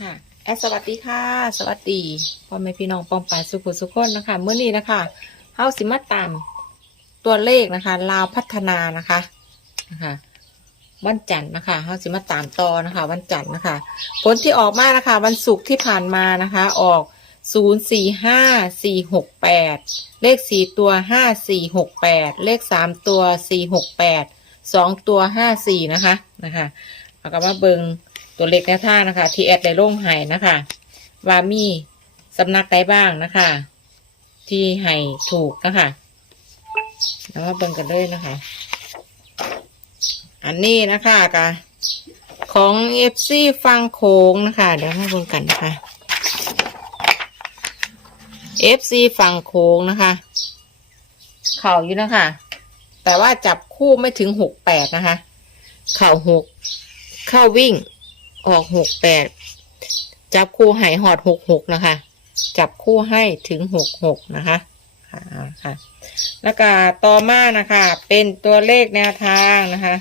ค่ะแอดสวัสดีค่ะ สวัสดีพ่อแม่พี่น้องปองปายสุขุสุขคนนะคะเมื่อนี้นะคะเฮาสิมาตามตัวเลขนะคะลาวพัฒนานะคะนะคะวันจันทร์นะคะเฮาสิมาตามต่อนะคะ วันจันทร์นะคะ ผลที่ออกมานะคะ วันศุกร์ที่ผ่านมานะคะ ออกศูนย์สี่ห้าสี่หกแปดเลขสี่ตัวห้าสี่หกแปดเลขสามตัวสี่หกแปดสองตัวห้าสี่นะคะนะคะเอากลับมาเบิง ตัวเลขแนวท่างนะคะ ที่แอดได้ลงให้นะคะ ว่ามีสำนักใดบ้างนะคะ ที่ให้ถูกนะคะแล้วมาเบิ่งกันเลยนะคะ อันนี้นะคะกะของเอฟซีฟังโค้งนะคะ เดี๋ยวมาเบิ่งกันนะคะเอฟซีฟังโค้งนะคะ เข่าอยู่นะคะ แต่ว่าจับคู่ไม่ถึงหกแปดนะคะ เข่าหกเข้าวิ่ง ออกหกแปดจับคู่ให้หอดหกหกนะคะ จับคู่ให้ถึงหกหกนะคะค่ะค่ะแล้วก็ต่อมานะคะ เป็นตัวเลขแนวทางนะคะ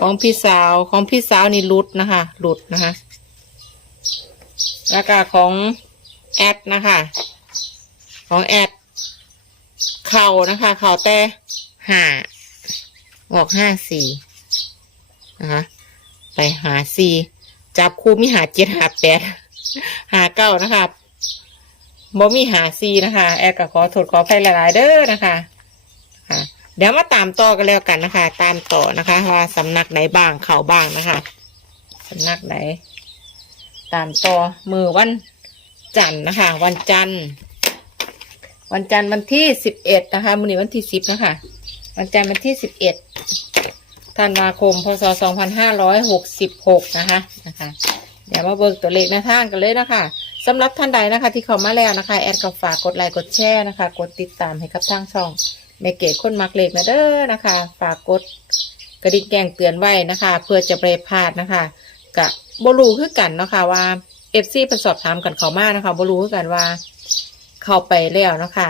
ของพี่สาวของพี่สาวนี่หลุดนะคะหลุดนะคะ แล้วก็ของแอดนะคะ ของแอดเข่านะคะ เข่าแต่ห้าออกห้าสี่นะคะ ไปหาซีจับคู่มีหาเจ็ดหาแปดหาเก้านะคะบ่มีหาซีนะคะ แอดก็ขอโทษขออภัยหลายๆเด้อนะคะค่ะเดี๋ยวมาตามต่อกันแล้วกันนะคะ ตามต่อนะคะว่าสำนักไหนบ้างเขาบ้างนะคะสำนักไหน ตามต่อมือวันจันทร์นะคะ วันจันทร์วันจันทร์วันที่สิบเอ็ดนะคะมือนี้วันที่สิบนะคะ วันจันทร์วันที่สิบเอ็ด ธันวาคม พศ 2566 นะคะนะคะ เดี๋ยวมาเบิกตัวเลขหน้าทางกันเลยนะคะสำหรับท่านใดนะคะ ที่เข้ามาแล้วนะคะ แอดก็ฝากกดไลค์กดแชร์นะคะ กดติดตามให้กับทางช่องเมเกตคนมักเลขนะเด้อนะคะ ฝากกดกระดิ่งแจ้งเตือนไว้นะคะ เพื่อจะไม่พลาดนะคะกะบรูคือกันเนาะคะว่าเอฟซีประสอบถามกันเขามานะคะบรูคือกันว่า เข้าไปแล้วนะคะ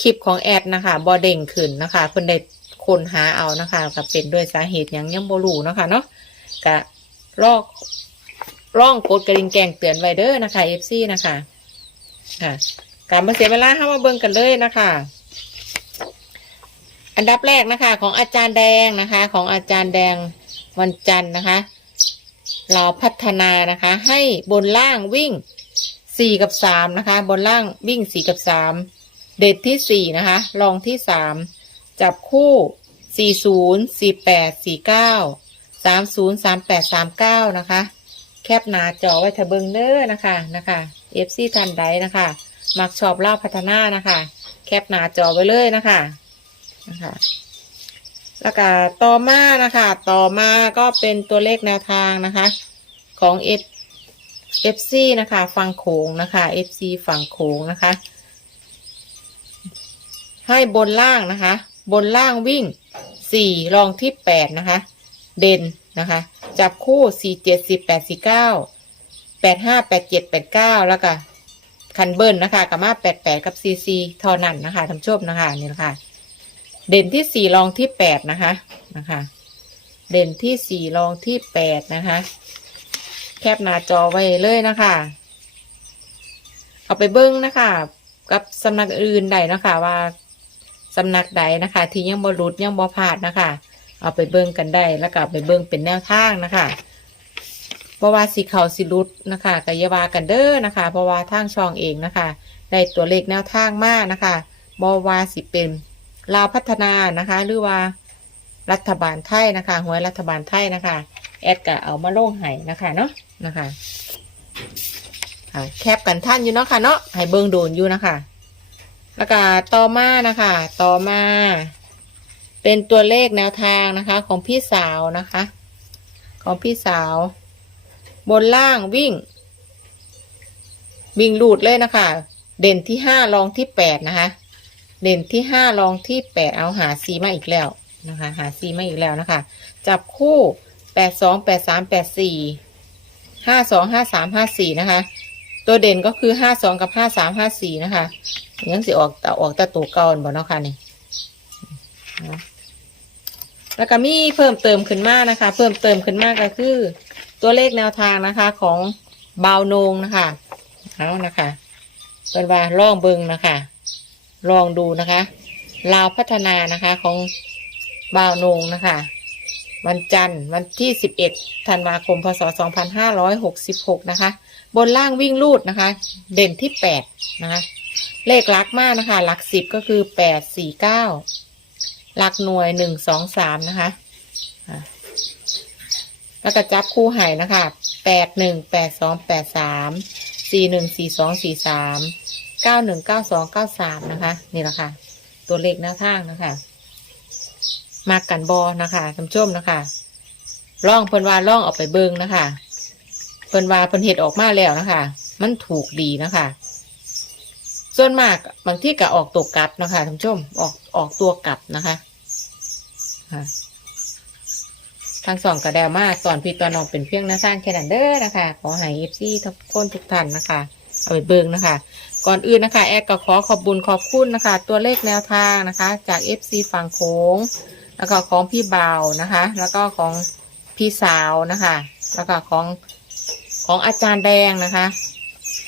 คลิปของแอดนะคะบอเด้งขึ้นนะคะเพิ่นได้ คนหาเอานะคะก็เป็นด้วยสาเหตุหยังยังบ่รู้เนะคะเนาะก็ลอกร่องกดกระดิ่งแจ้งเตือนไวเด้อนะคะ FC นะคะค่ะการมาเสียเวลาเข้ามาเบิ่งกันเลยนะคะ อันดับแรกนะคะ ของอาจารย์แดงนะคะ ของอาจารย์แดงวันจันทร์นะคะ เราพัฒนานะคะ ให้บนล่างวิ่งสี่กับสามนะคะ บนล่างวิ่งสี่กับสามเด็ดที่สี่นะคะรองที่สาม จับคู่สี่ศูนย์สี่แปดสี่เก้าสามศูนะคะ แคปหน้าจอไว้เถอะเบิงเด้อนะคะนะคะเอฟซีทันใดนะคะ มักชอบเล่าพัฒนานะคะ แคปหน้าจอไว้เลยนะคะนะคะแล้วก็ต่อมานะคะ ต่อมาก็เป็นตัวเลขแนวทางนะคะ ของ F FC นะคะ ฝั่งโขงนะคะ FC ฝั่งโขงนะคะ ให้บนล่างนะคะ บนล่างวิ่งสี่รองที่แปดนะคะ เด่นนะคะ จับคู่สี่เจ็ดสิบแปดสี่เก้าแปดห้าแปดเจ็ดแปดเก้าแล้วก็คันเบิลนะคะกับมาแปดแปดกับซีซีท่านั้นนะคะทำโชคนะคะนี่แหละค่ะเด่นที่สี่รองที่แปดนะคะนะคะ เด่นที่สี่รองที่แปดนะคะ แคปหน้าจอไว้เลยนะคะ เอาไปเบิ้งนะคะ กับสำนักอื่นใดนะคะว่า สำนักใดนะคะ ที่ยังบรุษยังบ่พลาดนะคะ เอาไปเบิ้งกันได้แล้วก็ไปเบิ้งเป็นแนวทางนะคะเพราะว่าสีเขาสิรุดนะคะกอยาวากันเด้อนะคะเพราะว่าทางช่องเองนะคะ ได้ตัวเลขแนวทางมากนะคะบอว่าสิเป็นลาวพัฒนานะคะ หรือว่ารัฐบาลไทยนะคะหวยรัฐบาลไทยนะคะ แอดก็เอามาโล่งให้นะคะเนาะนะคะค่ะแคบกันท่านอยู่เนาะค่ะเนาะให้เบิ่งโดนอยู่นะคะ แล้วก็ต่อมานะคะ ต่อมา เป็นตัวเลขแนวทางนะคะ ของพี่สาวนะคะ ของพี่สาว บนล่างวิ่ง วิ่งลูดเลยนะคะ เด่นที่ห้ารองที่แปดนะคะ เด่นที่ห้ารองที่แปดเอาหาซีมาอีกแล้วนะคะ หาซีมาอีกแล้วนะคะ จับคู่แปดสองแปดสามแปดสี่ห้าสองห้าสามห้าสี่นะคะ ตัวเด่นก็คือห้าสองกับห้าสามห้าสี่นะคะ ยังสิออกแต่ออกแต่ตัวเก่าบ่เนาะค่ะนี่แล้วก็มีเพิ่มเติมขึ้นมากนะคะ เพิ่มเติมขึ้นมากก็คือ ตัวเลขแนวทางนะคะของบาวโนงนะคะเอานะคะเป็นว่าลองเบิงนะคะ ลองดูนะคะลาวพัฒนานะคะของบาวโนงนะคะ วันจันทร์วันที่11ธันวาคมพศ2566นห้าร้อยหกสิบหกนะคะ บนล่างวิ่งลูดนะคะ เด่นที่8นะคะ เลขลักมากนะคะ หลักสิบก็คือแปดสี่เก้าหลักหน่วยหนึ่งสองสามนะคะแล้วก็จับคู่หายนะคะแปดหนึ่งแปดสองแปดสามสี่หนึ่งสี่สองสี่สามเก้าหนึ่งเก้าสองเก้าสามนะคะ นี่แหละค่ะ ตัวเลขหน้าทางนะคะ มากันบอนะคะท่านชมนะคะล่องเพิ่นว่าล่องออกไปเบิงนะคะเพิ่นว่าเพิ่นเห็ดออกมาแล้วนะคะ มันถูกดีนะคะ ส่วนมากบางที่ก็ออกตัวกลับนะคะท่านผู้ชมออกออกตัวกลับนะคะทางสองกระแดวมาสอนพี่ตัวน้องเป็นเพียงหน้าสร้างแค่นั้นเด้อนะคะ ขอให้เอฟซีทุกคนทุกท่านนะคะ เอาไปเบิงนะคะ ก่อนอื่นนะคะ แอดก็ขอขอบบุญขอบคุณนะคะ ตัวเลขแนวทางนะคะ จาก FC ฝั่งโค้งแล้วก็ของพี่เบานะคะ แล้วก็ของพี่สาวนะคะ แล้วก็ของของอาจารย์แดงนะคะ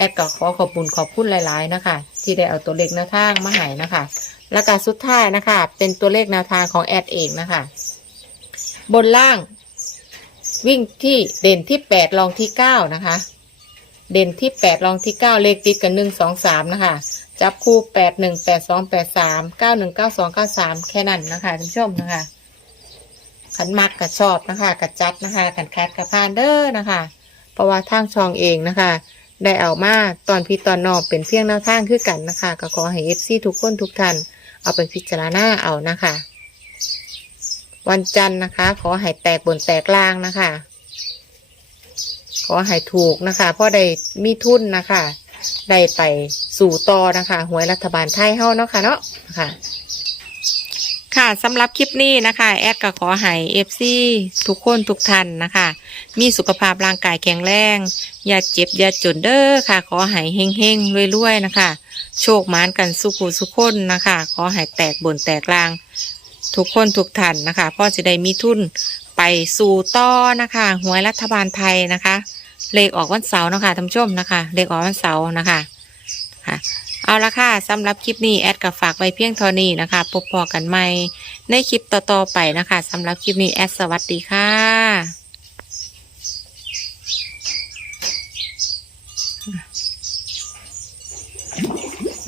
แอดก็ขอขอบคุณขอบคุณหลาย ๆ นะคะ ที่ได้เอาตัวเลขแนวทางมาให้นะคะ แล้วก็สุดท้ายนะคะ เป็นตัวเลขแนวทางของแอดเองนะคะ บนล่าง วิ่งที่เด่นที่แปดรองที่เก้านะคะ เด่นที่แปดรองที่เก้าเลขติดกันหนึ่งสองสามนะคะ จับคู่แปดหนึ่งแปดสองแปดสามเก้าหนึ่งเก้าสองเก้าสามแค่นั้นนะคะท่านผู้ชมนะคะขันมักกับชอบนะคะกับจัดนะคะขันคัดกับพานเด้อนะคะ เพราะว่าทางช่องเองนะคะ ได้เอามาตอนพี่ตอนนอกเป็นเพียงแนวทางคือกันนะคะ ก็ขอให้เอฟซีทุกคนทุกท่านเอาไปพิจารณาเอานะคะ วันจันทร์นะคะ ขอให้แตกบนแตกล่างนะคะ ขอให้ถูกนะคะเพราะได้มีทุนนะคะ ได้ไปสู่ต่อนะคะ หวยรัฐบาลไทยเฮ้าเนาะค่ะเนาะค่ะ ค่ะสำหรับคลิปนี้นะคะ แอดก็ขอให้เอฟซีทุกคนทุกท่านนะคะ มีสุขภาพร่างกายแข็งแรง อย่าเจ็บอย่าจนเด้อค่ะ ขอให้เฮงเฮงๆรวยๆนะคะ โชคมานกันสุขุสุขคนนะคะ ขอให้แตกบนแตกลาง ทุกคนทุกท่านนะคะพ่อจะได้มีทุนไปสู่ต่อนะคะหวยรัฐบาลไทยนะคะ เลขออกวันเสาร์นะคะท่านผู้ชมนะคะ เลขออกวันเสาร์นะคะค่ะ เอาละค่ะสำหรับคลิปนี้แอดกับฝากไว้เพียงเท่านี้นะคะพบพอกันใหม่ในคลิปต่อๆไปนะคะสำหรับคลิปนี้แอดสวัสดีค่ะ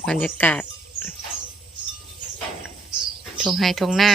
บรรยากาศทงไฮทงหน้า